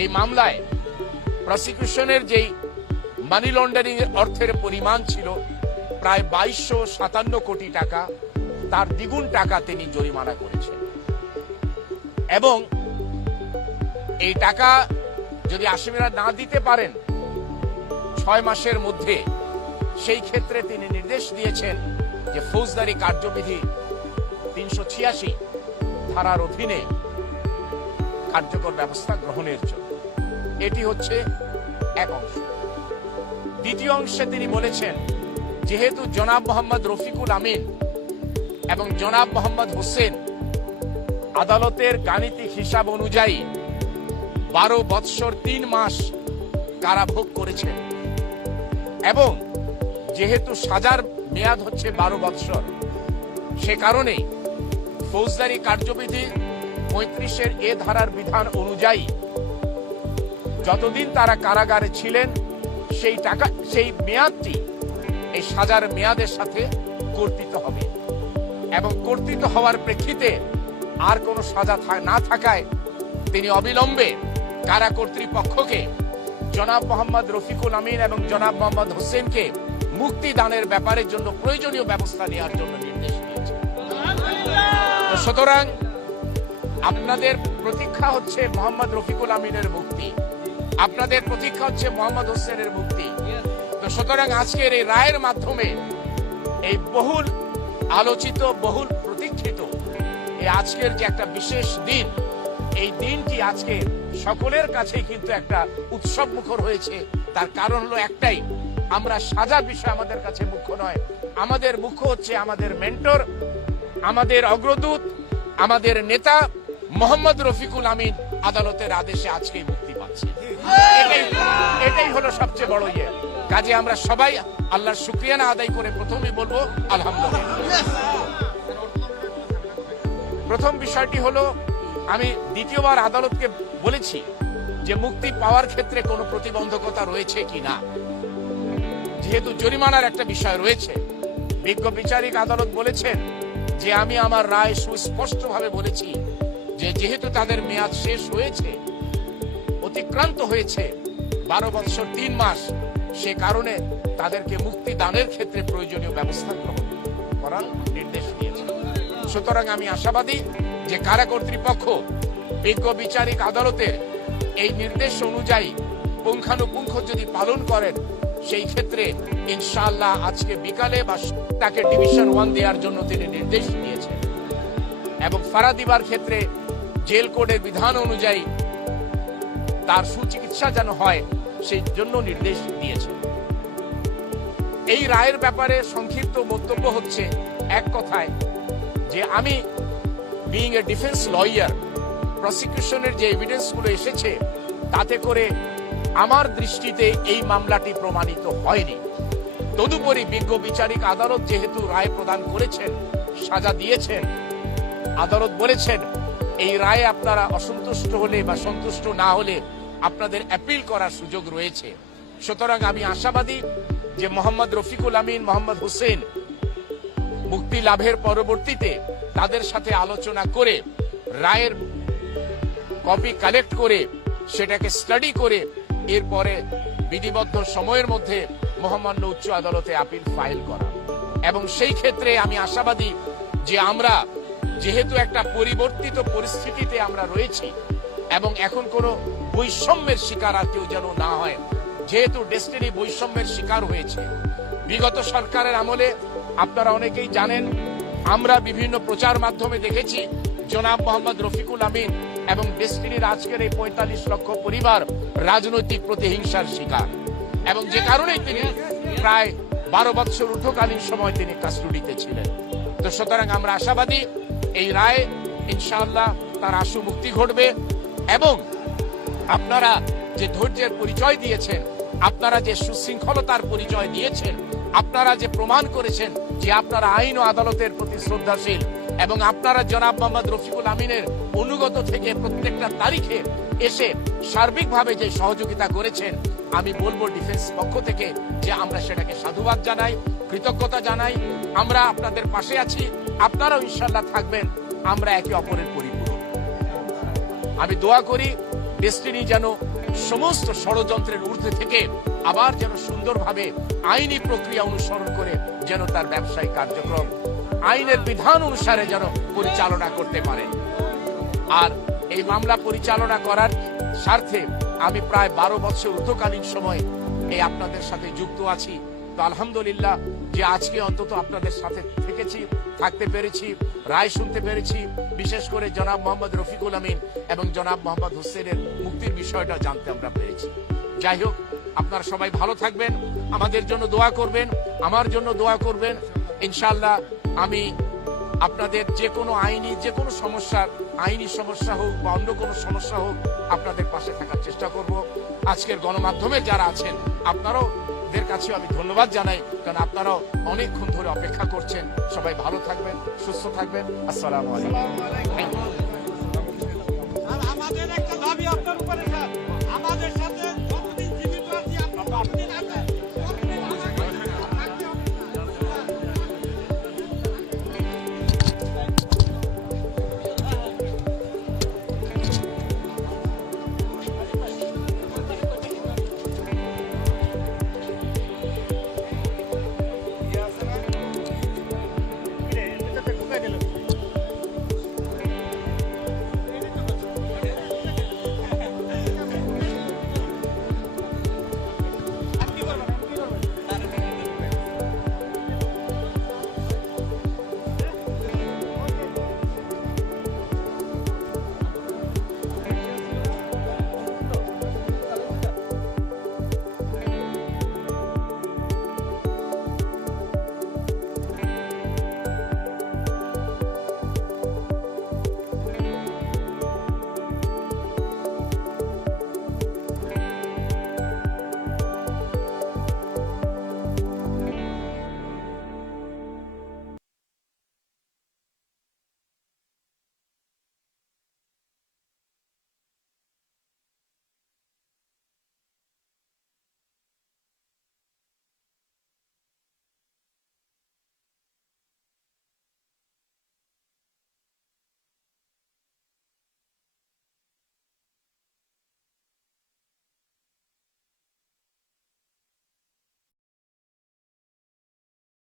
এই মামলায় প্রসিকিউশনের যেই মানি লন্ডারিং এর অর্থের পরিমাণ ছিল প্রায় বাইশশো সাতান্ন কোটি টাকা, তার দ্বিগুণ টাকা তিনি জরিমানা করেছেন। এবং এই টাকা যদি আসামিরা না দিতে পারেন, ছয় মাসের মধ্যে সেই ক্ষেত্রে তিনি নির্দেশ দিয়েছেন যে ফৌজদারি কার্যবিধি তিনশো ছিয়াশি ধারার অধীনে কার্যকর ব্যবস্থা গ্রহণের জন্য। এটি হচ্ছে এক অংশ। দ্বিতীয় অংশে তিনি বলেছেন, যেহেতু জনাব মোহাম্মদ রফিকুল আমিন এবং জনাব মোহাম্মদ হোসেন আদালতের গাণিতিক হিসাব অনুযায়ী বারো বৎসর তিন মাস কারাভোগ করেছেন এবং যেহেতু সাজার মেয়াদ হচ্ছে বারো বৎসর, সে কারণে ফৌজদারি কার্যবিধি পঁয়ত্রিশের এ ধারার বিধান অনুযায়ী যতদিন তারা কারাগারে ছিলেন, সেই টাকা, সেই মেয়াদটি এই সাজার মেয়াদের সাথে কর্তিত হবে। এবং কর্তিত হওয়ার প্রেক্ষিতে আর কোনো সাজা না থাকায় তিনি অবিলম্বে কারা কর্তৃপক্ষকে জনাব মোহাম্মদ রফিকুল আমিন এবং জনাব মোহাম্মদ হোসেনকে মুক্তি দানের ব্যাপারের জন্য প্রয়োজনীয় ব্যবস্থা নেওয়ার জন্য নির্দেশ দিয়েছে সুতরাং আপনাদের প্রতীক্ষা হচ্ছে মোহাম্মদ রফিকুল আমিনের মুক্তি। আপনাদের প্রতীক্ষা হচ্ছে মোহাম্মদ হোসেনের মুক্তি। তো সুতরাং আজকের এই রায়ের মাধ্যমে এই বহুল আলোচিত, বহুল প্রতীক্ষিত এই আজকের যে একটা বিশেষ দিন, এই দিনটি আজকে সকলের কাছে কিন্তু একটা উৎসব মুখর হয়েছে। তার কারণ হলো একটাই, আমরা সাজা বিষয় আমাদের কাছে মুখ্য নয়। আমাদের মুখ্য হচ্ছে আমাদের মেন্টর, আমাদের অগ্রদূত, আমাদের নেতা মোহাম্মদ রফিকুল আমিন আদালতের আদেশে আজকে এটাই হলো সবচেয়ে বড় ইয়ে। কাজে আমরা সবাই আল্লাহর শুক্রিয়া না আদায় করে প্রথমেই বলব, আলহামদুলিল্লাহ। প্রথম বিষয়টি হলো, আমি দ্বিতীয়বার আদালতকে বলেছি যে মুক্তি পাওয়ার ক্ষেত্রে কোনো প্রতিবন্ধকতা রয়েছে কি না। যেহেতু জরিমানার একটা বিষয় রয়েছে, বিজ্ঞ বিচারিক আদালত বলেছেন যে আমি আমার রায় সুস্পষ্টভাবে বলেছি যে যেহেতু তাদের মেয়াদ শেষ হয়েছে অতিক্রান্ত হয়েছে। বারো বৎসর, তিন মাস। সে কারণে তাদেরকে মুক্তি দানের ক্ষেত্রে প্রয়োজনীয় ব্যবস্থা গ্রহণ করার নির্দেশ দিয়েছে। সুতরাং আমি আশাবাদী যে কারা কর্তৃপক্ষ বিজ্ঞ বিচারিক আদালতের এই নির্দেশ অনুযায়ী পুঙ্খানুপুঙ্খ যদি পালন করেন, সেই ক্ষেত্রে ইনশাআল্লাহ আজকে বিকালে বা তাকে ডিভিশন ওয়ান দেওয়ার জন্য তিনি নির্দেশ দিয়েছেন। এবং ফারা দিবার ক্ষেত্রে জেল কোডের বিধান অনুযায়ী তার সুচিকিৎসা যেন হয়, সেই জন্য নির্দেশ দিয়েছে। এই রায়ের ব্যাপারে সংক্ষিপ্ত মন্তব্য হচ্ছে এক কথায় যে আমি বিং এ ডিফেন্স লয়ার প্রসিকিউশনের যে এভিডেন্সগুলো এসেছে, তাতে করে আমার দৃষ্টিতে এই মামলাটি প্রমাণিত হয়নি। তদুপরি বিজ্ঞ বিচারিক আদালত যেহেতু রায় প্রদান করেছেন, সাজা দিয়েছেন, আদালত বলেছেন, এই রায়ে আপনারা অসন্তুষ্ট হলে বা সন্তুষ্ট না হলে আপনাদের অ্যাপিল করার সুযোগ রয়েছে। সুতরাং আমি আশাবাদী যে মোহাম্মদ রফিকুল আমিন, মোহাম্মদ হোসেন মুক্তি লাভের পরবর্তীতে তাদের সাথে আলোচনা করে, রায়ের কপি কালেক্ট করে, সেটাকে স্টাডি করে, এরপরে বিধিবদ্ধ সময়ের মধ্যে মহামান্য উচ্চ আদালতে আপিল ফাইল করা। এবং সেই ক্ষেত্রে আমি আশাবাদী যে আমরা যেহেতু একটা পরিবর্তিত পরিস্থিতিতে আমরা রয়েছি, এবং এখন কোনো বৈষম্যের শিকার আর কেউ যেন না হয়। যেহেতু ডেস্টিনি বৈষম্যের শিকার হয়েছে। বিগত সরকারের আমলে আপনারা অনেকেই জানেন, আমরা বিভিন্ন প্রচার মাধ্যমে দেখেছি, জনাব মোহাম্মদ রফিকুল আমিন এবং ডেস্টিনির আজকের এই পঁয়তাল্লিশ লক্ষ পরিবার রাজনৈতিক প্রতিহিংসার শিকার। এবং যে কারণেই তিনি প্রায় বারো বৎসর ঊর্ধ্বকালীন সময় তিনি কাস্টডিতে ছিলেন। তো সুতরাং আমরা আশাবাদী, এই রায় ইনশাআল্লাহ তার আশু মুক্তি ঘটবে এবং আপনারা যে ধৈর্যের পরিচয় দিয়েছেন, আপনারা যে সুশৃঙ্খলতার পরিচয় দিয়েছেন, আপনারা যে প্রমাণ করেছেন যে আপনারা আইন ও আদালতের প্রতি শ্রদ্ধাশীল এবং আপনারা জনাব মোহাম্মদ রফিকুল আমিনের অনুগত থেকে প্রত্যেকটা তারিখে এসে সার্বিকভাবে যে সহযোগিতা করেছেন, আমি বলব ডিফেন্স পক্ষ থেকে যে আমরা সেটাকে সাধুবাদ জানাই, কৃতজ্ঞতা জানাই। আমরা আপনাদের পাশে আছি, আপনারাও ইনশাল্লাহ থাকবেন, আমরা একে অপরের পরিপূরক। আমি দোয়া করি ডেস্টিনি যেন সমস্ত ষড়যন্ত্রের ঊর্ধ্বে থেকে আবার যেন সুন্দরভাবে আইনি প্রক্রিয়া অনুসরণ করে যেন তার ব্যবসায়িক কার্যক্রম আইনের বিধান অনুসারে যেন পরিচালনা করতে পারেন আর এই মামলা পরিচালনা করার স্বার্থে আমি প্রায় বারো বছর ঊর্ধ্বকালীন সময় এই আপনাদের সাথে যুক্ত আছি। তো আলহামদুলিল্লাহ যে আজকে অন্তত আপনাদের সাথে থেকেছি, থাকতে পেরেছি, রায় শুনতে পেরেছি, বিশেষ করে জনাব মোহাম্মদ রফিকুল আমিন এবং জনাব মোহাম্মদ হোসেনের মুক্তির বিষয়টা জানতে আমরা পেরেছি। যাই হোক, আপনারা সবাই ভালো থাকবেন, আমাদের জন্য দোয়া করবেন, আমার জন্য দোয়া করবেন। ইনশাল্লাহ আমি আপনাদের যে কোনো আইনি, যে কোনো সমস্যার আইনি সমস্যা হোক বা অন্য কোনো সমস্যা হোক, আপনাদের পাশে থাকার চেষ্টা করব। আজকের গণমাধ্যমে যারা আছেন, আপনারাও দের কাছেও আমি ধন্যবাদ জানাই, কারণ আপনারাও অনেকক্ষণ ধরে অপেক্ষা করছেন। সবাই ভালো থাকবেন, সুস্থ থাকবেন। আসসালামু আলাইকুম।